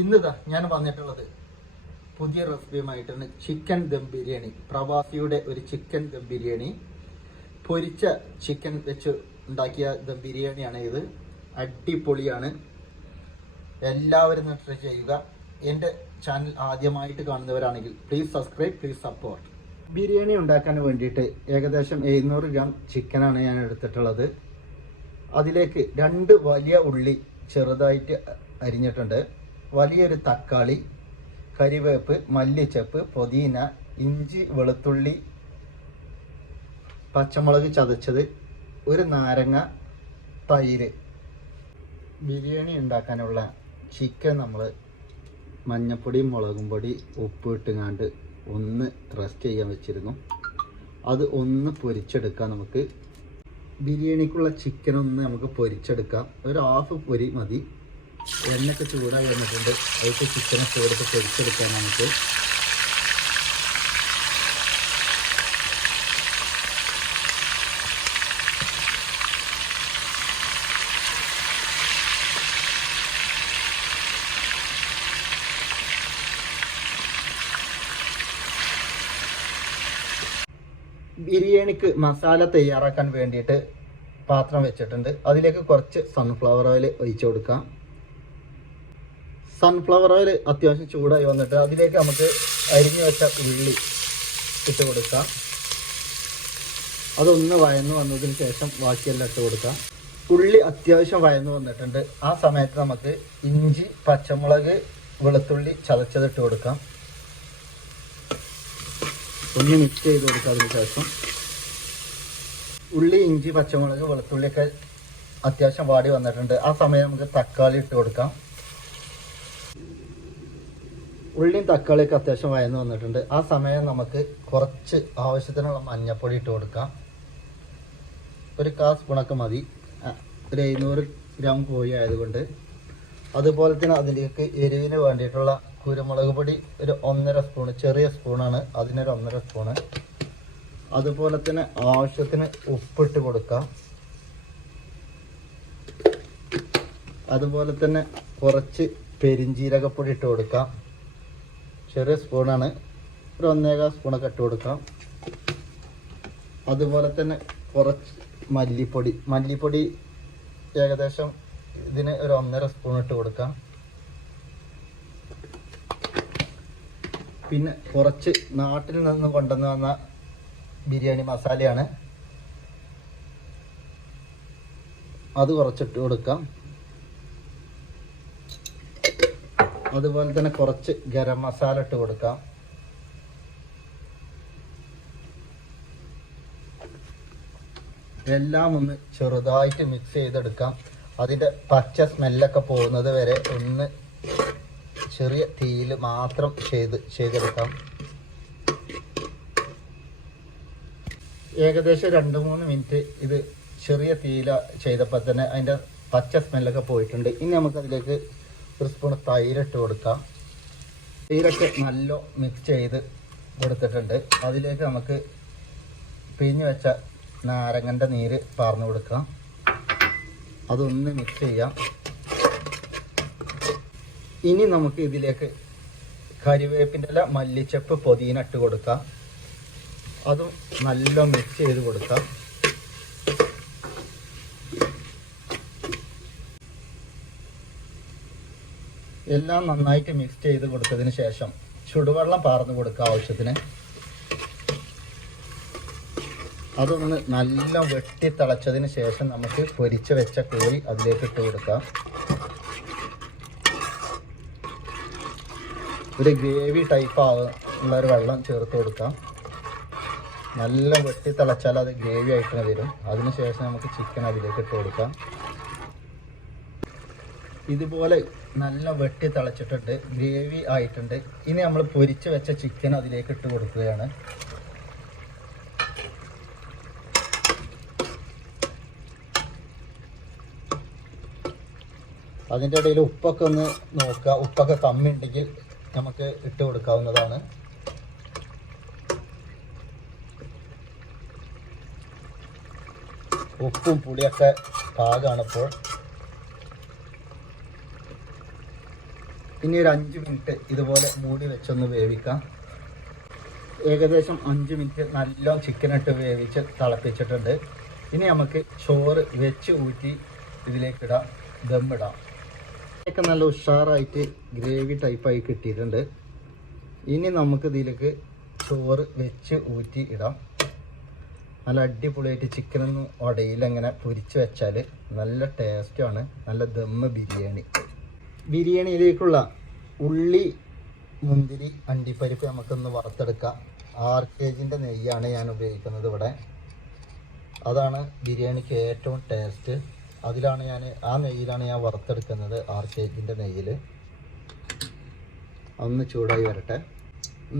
ഇന്നിതാ ഞാൻ വന്നിട്ടുള്ളത് പുതിയ റെസിപ്പിയുമായിട്ടാണ് ചിക്കൻ ദം ബിരിയാണി. പ്രവാസിയുടെ ഒരു ചിക്കൻ ദം ബിരിയാണി. പൊരിച്ച ചിക്കൻ വെച്ച് ഉണ്ടാക്കിയ ദം ബിരിയാണിയാണ് ഇത്. അടിപൊളിയാണ്. എല്ലാവരും ട്രൈ ചെയ്യുക. എന്റെ ചാനൽ ആദ്യമായിട്ട് കാണുന്നവരാണെങ്കിൽ please subscribe please support biryani ഉണ്ടാക്കാൻ വേണ്ടിയിട്ട് ഏകദേശം എഴുന്നൂറ് ഗ്രാം ചിക്കനാണ് ഞാൻ എടുത്തിട്ടുള്ളത്. അതിലേക്ക് രണ്ട് വലിയ ഉള്ളി ചെറുതായിട്ട് അരിഞ്ഞിട്ടുണ്ട്. വലിയൊരു തക്കാളി കരിവേപ്പ് മല്ലിച്ചപ്പ് പുതിന ഇഞ്ചി വെളുത്തുള്ളി പച്ചമുളക് ചതച്ചത് ഒരു നാരങ്ങ തൈര്. ബിരിയാണി ഉണ്ടാക്കാനുള്ള ചിക്കൻ നമ്മൾ മഞ്ഞപ്പൊടി മുളകും പൊടി ഉപ്പ് ഒന്ന് റസ്റ്റ് ചെയ്യാൻ വെച്ചിരുന്നു. അത് ഒന്ന് പൊരിച്ചെടുക്കാം നമുക്ക്. ബിരിയാണിക്കുള്ള ചിക്കൻ ഒന്ന് നമുക്ക് പൊരിച്ചെടുക്കാം. ഒരു ഹാഫ് പൊരി മതി. എണ്ണയൊക്കെ ചൂടായി വന്നിട്ടുണ്ട്. അതിലേക്ക് ചിക്കനൊക്കെ എടുത്ത് പൊരിച്ചെടുക്കാം നമുക്ക് ബിരിയാണിക്ക് മസാല തയ്യാറാക്കാൻ വേണ്ടിയിട്ട് പാത്രം വെച്ചിട്ടുണ്ട്. അതിലേക്ക് കുറച്ച് സൺഫ്ലവർ ഓയിൽ ഒഴിച്ചു കൊടുക്കാം. സൺഫ്ലവർ ഓയിൽ അത്യാവശ്യം ചൂടായി വന്നിട്ട് അതിലേക്ക് നമുക്ക് അരിഞ്ഞു വെച്ച ഉള്ളി ഇട്ട് കൊടുക്കാം. അതൊന്ന് വയന്ന് വന്നതിന് ശേഷം ബാക്കിയെല്ലാം ഇട്ട് കൊടുക്കാം. ഉള്ളി അത്യാവശ്യം വയന്ന് വന്നിട്ടുണ്ട്. ആ സമയത്ത് നമുക്ക് ഇഞ്ചി പച്ചമുളക് വെളുത്തുള്ളി ചതച്ചതിട്ട് കൊടുക്കാം. ഒന്ന് മിക്സ് ചെയ്ത് കൊടുക്കാം അതിന് ശേഷം. ഉള്ളി ഇഞ്ചി പച്ചമുളക് വെളുത്തുള്ളിയൊക്കെ അത്യാവശ്യം വാടി വന്നിട്ടുണ്ട്. ആ സമയം നമുക്ക് തക്കാളി ഇട്ട് കൊടുക്കാം. ഉള്ളിയും തക്കാളിയൊക്കെ അത്യാവശ്യം വയന്ന് വന്നിട്ടുണ്ട്. ആ സമയം നമുക്ക് കുറച്ച് ആവശ്യത്തിനുള്ള മഞ്ഞപ്പൊടി ഇട്ട് കൊടുക്കാം. ഒരു കാ സ്പൂണൊക്കെ മതി. ഒരു എഴുന്നൂറ് ഗ്രാം കോഴി ആയതുകൊണ്ട് അതുപോലെ തന്നെ അതിലേക്ക് എരിവിന് വേണ്ടിയിട്ടുള്ള കുരുമുളക് പൊടി ഒരു ഒന്നര സ്പൂൺ ചെറിയ സ്പൂണാണ്. അതിനൊരു ഒന്നര സ്പൂണ് അതുപോലെ തന്നെ ആവശ്യത്തിന് ഉപ്പിട്ട് കൊടുക്കാം. അതുപോലെ തന്നെ കുറച്ച് പെരിഞ്ജീരകപ്പൊടി ഇട്ട് കൊടുക്കാം. ചെറിയ സ്പൂണാണ്. ഒരു ഒന്നേകാൽ സ്പൂണൊക്കെ ഇട്ട് കൊടുക്കാം. അതുപോലെ തന്നെ കുറച്ച് മല്ലിപ്പൊടി. മല്ലിപ്പൊടി ഏകദേശം ഇതിന് ഒരു ഒന്നര സ്പൂൺ ഇട്ട് കൊടുക്കാം. പിന്നെ കുറച്ച് നാട്ടിൽ നിന്ന് കൊണ്ടുവന്ന് വന്ന ബിരിയാണി മസാലയാണ്. അത് കുറച്ചിട്ട് കൊടുക്കാം. അതുപോലെ തന്നെ കുറച്ച് ഗരം മസാല ഇട്ട് കൊടുക്കാം. എല്ലാം ഒന്ന് ചെറുതായിട്ട് മിക്സ് ചെയ്തെടുക്കാം. അതിന്റെ പച്ച സ്മെല്ലൊക്കെ പോകുന്നത് വരെ ഒന്ന് ചെറിയ തീയിൽ മാത്രം ചെയ്ത് ചെയ്തെടുക്കാം. ഏകദേശം രണ്ട് മൂന്ന് മിനിറ്റ് ഇത് ചെറിയ തീയില ചെയ്തപ്പോൾ തന്നെ അതിന്റെ പച്ച സ്മെല്ലൊക്കെ പോയിട്ടുണ്ട്. ഇനി നമുക്കതിലേക്ക് ഒരു സ്പൂൺ തൈരിട്ട് കൊടുക്കാം. തൈരൊക്കെ നല്ല മിക്സ് ചെയ്ത് കൊടുത്തിട്ടുണ്ട്. അതിലേക്ക് നമുക്ക് പിഴിഞ്ഞ് വെച്ച നാരങ്ങന്റെ നീര് പാർന്നു കൊടുക്കാം. അതൊന്ന് മിക്സ് ചെയ്യാം. ഇനി നമുക്ക് ഇതിലേക്ക് കരിവേപ്പിന്റെ ഇല മല്ലിച്ചപ്പ് പൊതിയിനിട്ട് കൊടുക്കാം. അതും നല്ല മിക്സ് ചെയ്ത് കൊടുക്കാം. എല്ലാം നന്നായിട്ട് മിക്സ് ചെയ്ത് കൊടുത്തതിന് ശേഷം ചുടുവെള്ളം പാർന്നു കൊടുക്കുക ആവശ്യത്തിന്. അതൊന്ന് നല്ല വെട്ടി തിളച്ചതിന് ശേഷം നമുക്ക് പൊരിച്ച് വെച്ച കോഴി അതിലേക്ക് ഇട്ട് കൊടുക്കാം. ഒരു ഗ്രേവി ടൈപ്പ് ഉള്ള ഒരു വെള്ളം ചേർത്ത് കൊടുക്കാം. നല്ല വെട്ടി തിളച്ചാൽ അത് ഗ്രേവി ആയിട്ട് വരും. അതിനുശേഷം നമുക്ക് ചിക്കൻ അതിലേക്ക് ഇട്ട് കൊടുക്കാം. ഇതുപോലെ നല്ല വെട്ടി തിളച്ചിട്ടുണ്ട് ഗ്രേവി ആയിട്ടുണ്ട്. ഇനി നമ്മൾ പൊരിച്ച് വെച്ച ചിക്കൻ അതിലേക്ക് ഇട്ട് കൊടുക്കുകയാണ്. അതിന്റെ ഇടയിൽ ഉപ്പൊക്കെ ഒന്ന് നോക്കുക. ഉപ്പൊക്കെ കമ്മി ഉണ്ടെങ്കിൽ നമുക്ക് ഇട്ട് കൊടുക്കാവുന്നതാണ്. ഉപ്പും പുളിയൊക്കെ പാകമാണ് ഇനി ഒരു അഞ്ച് മിനിറ്റ് ഇതുപോലെ മൂടി വെച്ചൊന്ന് വേവിക്കാം. ഏകദേശം അഞ്ച് മിനിറ്റ് നല്ല ചിക്കൻ ഇട്ട് വേവിച്ച് തിളപ്പിച്ചിട്ടുണ്ട്. ഇനി നമുക്ക് ചോറ് വെച്ച് ഊറ്റി ഇതിലേക്കിടാം ദമ്മിടാം. ഒക്കെ നല്ല ഉഷാറായിട്ട് ഗ്രേവി ടൈപ്പായി കിട്ടിയിട്ടുണ്ട്. ഇനി നമുക്ക് ഇതിലേക്ക് ചോറ് വെച്ച് ഊറ്റി ഇടാം. നല്ല അടിപൊളിയായിട്ട് ചിക്കനൊന്നും ഉടയിൽ അങ്ങനെ പൊരിച്ച് വെച്ചാൽ നല്ല ടേസ്റ്റാണ് നല്ല ദമ്മ് ബിരിയാണി. ബിരിയാണിയിലേക്കുള്ള ഉള്ളി മുന്തിരി അണ്ടിപ്പരിപ്പ് നമുക്കൊന്ന് വറുത്തെടുക്കാം. ആർ കെ ജിന്റെ നെയ്യാണ് ഞാൻ ഉപയോഗിക്കുന്നത് ഇവിടെ. അതാണ് ബിരിയാണിക്ക് ഏറ്റവും ടേസ്റ്റ്. അതിലാണ് ഞാൻ ആ നെയ്യിലാണ് ഞാൻ വറുത്തെടുക്കുന്നത് ആർ കെ ജിന്റെ നെയ്യിൽ ഒന്ന് ചൂടായി വരട്ടെ.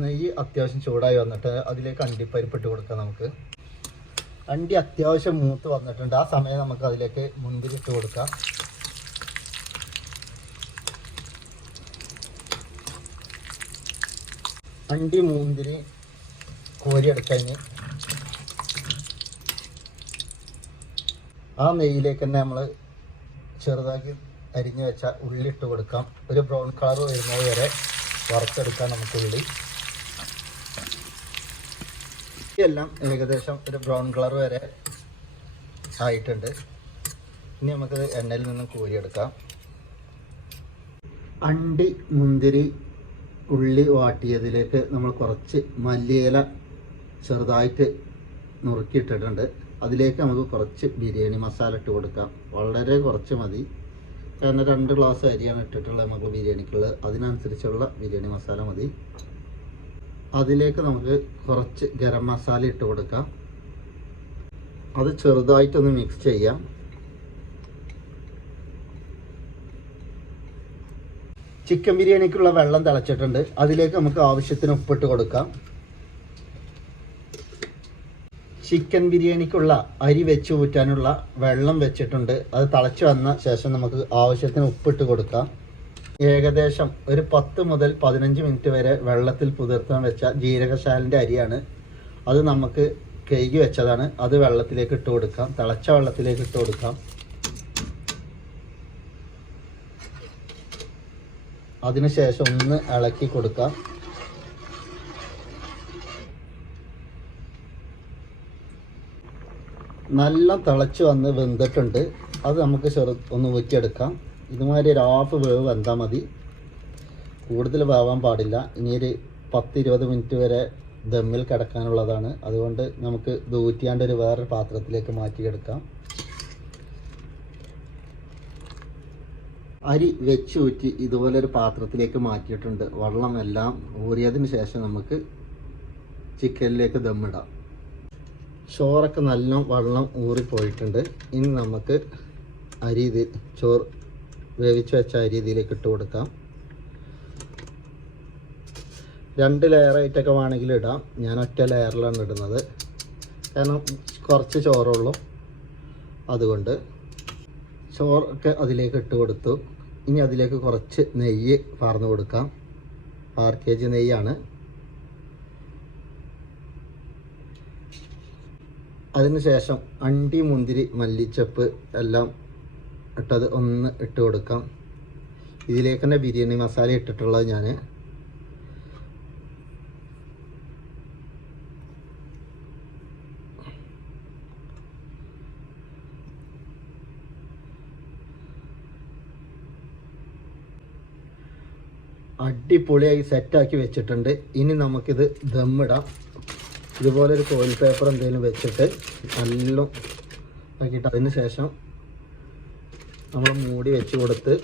നെയ്യ് അത്യാവശ്യം ചൂടായി വന്നിട്ട് അതിലേക്ക് അണ്ടിപ്പരിപ്പ് ഇട്ട് കൊടുക്കാം നമുക്ക്. അണ്ടി അത്യാവശ്യം മൂത്ത് വന്നിട്ടുണ്ട്. ആ സമയം നമുക്ക് അതിലേക്ക് മുന്തിരി ഇട്ട് കൊടുക്കാം. അണ്ടി മുന്തിരി കോരിയെടുക്കാൻ ആ നെയ്യിലേക്ക് തന്നെ നമ്മൾ ചെറുതാക്കി അരിഞ്ഞു വെച്ച ഉള്ളി ഇട്ട് കൊടുക്കാം. ഒരു ബ്രൗൺ കളർ വരുന്നത് വരെ വറുത്തെടുക്കാം നമുക്ക് ഉള്ളി. എല്ലാം ഏകദേശം ഒരു ബ്രൗൺ കളർ വരെ ആയിട്ടുണ്ട്. ഇനി നമുക്കത് എണ്ണയിൽ നിന്നും കോരിയെടുക്കാം. അണ്ടി മുന്തിരി ഉള്ളി വാട്ടിയതിലേക്ക് നമ്മൾ കുറച്ച് മല്ലിയില ചെറുതായിട്ട് നുറുക്കിയിട്ടിട്ടുണ്ട്. അതിലേക്ക് നമുക്ക് കുറച്ച് ബിരിയാണി മസാല ഇട്ട് കൊടുക്കാം. വളരെ കുറച്ച് മതി. കാരണം രണ്ട് ഗ്ലാസ് അരിയാണ് ഇട്ടിട്ടുള്ളത് നമുക്ക് ബിരിയാണിക്കുള്ളത്. അതിനനുസരിച്ചുള്ള ബിരിയാണി മസാല മതി. അതിലേക്ക് നമുക്ക് കുറച്ച് ഗരം മസാല ഇട്ട് കൊടുക്കാം. അത് ചെറുതായിട്ടൊന്ന് മിക്സ് ചെയ്യാം. ചിക്കൻ ബിരിയാണിക്കുള്ള വെള്ളം തിളച്ചിട്ടുണ്ട്. അതിലേക്ക് നമുക്ക് ആവശ്യത്തിന് ഉപ്പിട്ട് കൊടുക്കാം. ചിക്കൻ ബിരിയാണിക്കുള്ള അരി വെച്ച് ഊറ്റാനുള്ള വെള്ളം വെച്ചിട്ടുണ്ട്. അത് തിളച്ച് വന്ന ശേഷം നമുക്ക് ആവശ്യത്തിന് ഉപ്പിട്ട് കൊടുക്കാം. ഏകദേശം ഒരു പത്ത് മുതൽ പതിനഞ്ച് മിനിറ്റ് വരെ വെള്ളത്തിൽ പുതിർത്താൻ വെച്ച ജീരകശാലിന്റെ അരിയാണ്. അത് നമുക്ക് കഴുകി വെച്ചതാണ്. അത് വെള്ളത്തിലേക്ക് ഇട്ട് കൊടുക്കാം. തിളച്ച വെള്ളത്തിലേക്ക് ഇട്ട് കൊടുക്കാം. അതിനുശേഷം ഒന്ന് ഇളക്കി കൊടുക്കാം. നല്ല തിളച്ച് വന്ന് വെന്തിട്ടുണ്ട്. അത് നമുക്ക് ചെറു ഒന്ന് ഊറ്റിയെടുക്കാം. ഇതുമാതിരി ഒരു ഹാഫ് വേവ് വെന്താൽ മതി. കൂടുതൽ വേവാൻ പാടില്ല. ഇനിയൊരു പത്ത് ഇരുപത് മിനിറ്റ് വരെ ദമ്മിൽ കിടക്കാനുള്ളതാണ്. അതുകൊണ്ട് നമുക്ക് ഇത് ഊറ്റിയാണ്ട് ഒരു വേറൊരു പാത്രത്തിലേക്ക് മാറ്റിയെടുക്കാം. അരി വെച്ച് ഊറ്റി ഇതുപോലെ ഒരു പാത്രത്തിലേക്ക് മാറ്റിയിട്ടുണ്ട്. വെള്ളം എല്ലാം ഊറിയതിന് ശേഷം നമുക്ക് ചിക്കനിലേക്ക് ദമ്മിടാം. ചോറൊക്കെ നല്ല വെള്ളം ഊറിപ്പോയിട്ടുണ്ട്. ഇനി നമുക്ക് അരി ഇത് ചോറ് വേവിച്ച് വെച്ച അരി ഇതിലേക്ക് ഇട്ട് കൊടുക്കാം. രണ്ട് ലെയറായിട്ടൊക്കെ വേണമെങ്കിൽ ഇടാം. ഞാൻ ഒറ്റ ലെയറിലാണ് ഇടുന്നത്. കാരണം കുറച്ച് ചോറുള്ളൂ. അതുകൊണ്ട് ചോറൊക്കെ അതിലേക്ക് ഇട്ട് കൊടുത്തു. ഇനി അതിലേക്ക് കുറച്ച് നെയ്യ് പാർന്നു കൊടുക്കാം. ആറ് കെ ജി നെയ്യാണ് അതിനുശേഷം അണ്ടി മുന്തിരി മല്ലിച്ചപ്പ് എല്ലാം ഇട്ടത് ഒന്ന് ഇട്ട് കൊടുക്കാം. ഇതിലേക്ക് തന്നെ ബിരിയാണി മസാല ഇട്ടിട്ടുള്ളത് ഞാൻ അടിപൊളിയായി സെറ്റാക്കി വെച്ചിട്ടുണ്ട്. ഇനി നമുക്കിത് ദമ്മിടാം. ഇതുപോലെ ഒരു കോയിൽ പേപ്പർ എന്തെങ്കിലും വെച്ചിട്ട് നല്ല ആക്കിയിട്ട് അതിന് ശേഷം നമ്മൾ മൂടി വെച്ച് കൊടുത്ത്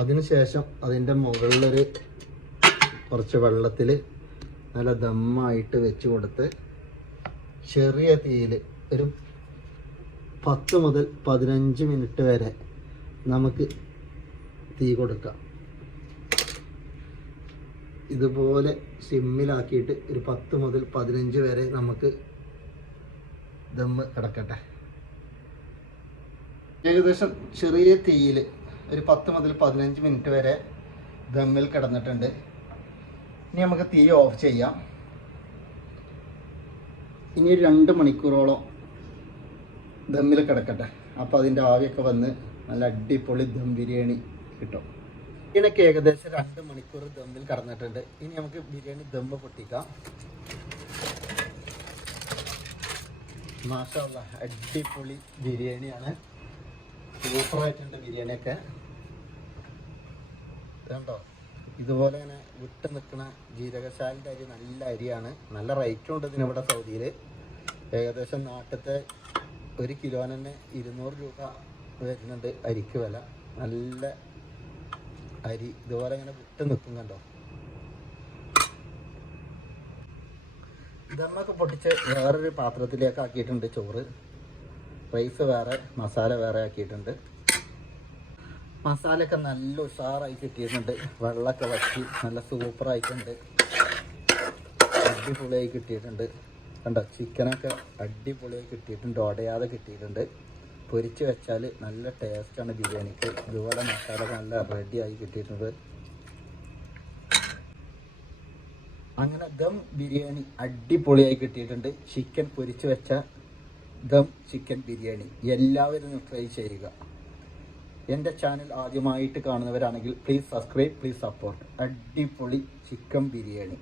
അതിന് ശേഷം അതിന്റെ മുകളിലൊരു കുറച്ച് വെള്ളത്തിൽ നല്ല ദമ്മായിട്ട് വെച്ച് കൊടുത്ത് ചെറിയ തീയിൽ ഒരു പത്ത് മുതൽ പതിനഞ്ച് മിനിറ്റ് വരെ നമുക്ക് തീ കൊടുക്കാം. ഇതുപോലെ സിമ്മിലാക്കിയിട്ട് ഒരു പത്ത് മുതൽ പതിനഞ്ച് വരെ നമുക്ക് ദമ്മ് കിടക്കട്ടെ. ഏകദേശം ചെറിയ തീയിൽ ഒരു പത്ത് മുതൽ പതിനഞ്ച് മിനിറ്റ് വരെ ദമ്മിൽ കിടന്നിട്ടുണ്ട്. ഇനി നമുക്ക് തീ ഓഫ് ചെയ്യാം. ഇനി ഒരു രണ്ട് മണിക്കൂറോളം ദമ്മിൽ കിടക്കട്ടെ. അപ്പോൾ അതിന്റെ ആവിയൊക്കെ വന്ന് നല്ല അടിപൊളി ദം ബിരിയാണി കിട്ടും. ഇതിനൊക്കെ ഏകദേശം രണ്ട് മണിക്കൂർ ദമ്മിൽ കടന്നിട്ടുണ്ട്. ഇനി നമുക്ക് ബിരിയാണി ദമ്മ് പൊട്ടിക്കാം. മാഷാള്ള അടിപൊളി ബിരിയാണിയാണ്. സൂപ്പറായിട്ടുണ്ട് ബിരിയാണിയൊക്കെ. കണ്ടോ ഇതുപോലെ തന്നെ വിട്ട് നിൽക്കുന്ന ജീരകശാലിന്റെ അരി നല്ല അരിയാണ്. നല്ല റേറ്റും ഉണ്ട് ഇതിനിവിടെ സൗദിയിൽ. ഏകദേശം നാട്ടിലത്തെ ഒരു കിലോന് തന്നെ ഇരുന്നൂറ് രൂപ വരുന്നുണ്ട് അരിക്ക് വില. നല്ല അരി ഇതുപോലെ ഇങ്ങനെ വിട്ട് നിൽക്കും കണ്ടോ പൊട്ടിച്ച് വേറൊരു പാത്രത്തിലേക്ക് ആക്കിയിട്ടുണ്ട് ചോറ്. റൈസ് വേറെ മസാല വേറെ ആക്കിയിട്ടുണ്ട്. മസാലയൊക്കെ നല്ല ഉഷാറായി കിട്ടിയിട്ടുണ്ട്. വെള്ളമൊക്കെ വറ്റി നല്ല സൂപ്പറായിട്ടുണ്ട് അടിപൊളിയായി കിട്ടിയിട്ടുണ്ട്. കണ്ടോ? ചിക്കനൊക്കെ അടിപൊളിയായി കിട്ടിയിട്ടുണ്ട്. ഉടയാതെ കിട്ടിയിട്ടുണ്ട്. പൊരിച്ച് വെച്ചാൽ നല്ല ടേസ്റ്റാണ് ബിരിയാണിക്ക്. ഇതുപോലെ മസാല നല്ല റെഡിയായി കിട്ടിയിട്ടുണ്ട്. അങ്ങനെ ദം ബിരിയാണി അടിപൊളിയായി കിട്ടിയിട്ടുണ്ട്. ചിക്കൻ പൊരിച്ച് വെച്ച ദം ചിക്കൻ ബിരിയാണി. എല്ലാവരും ട്രൈ ചെയ്യുക. എന്റെ ചാനൽ ആദ്യമായിട്ട് കാണുന്നവരാണെങ്കിൽ പ്ലീസ് സബ്സ്ക്രൈബ് പ്ലീസ് സപ്പോർട്ട് അടിപൊളി ചിക്കൻ ബിരിയാണി.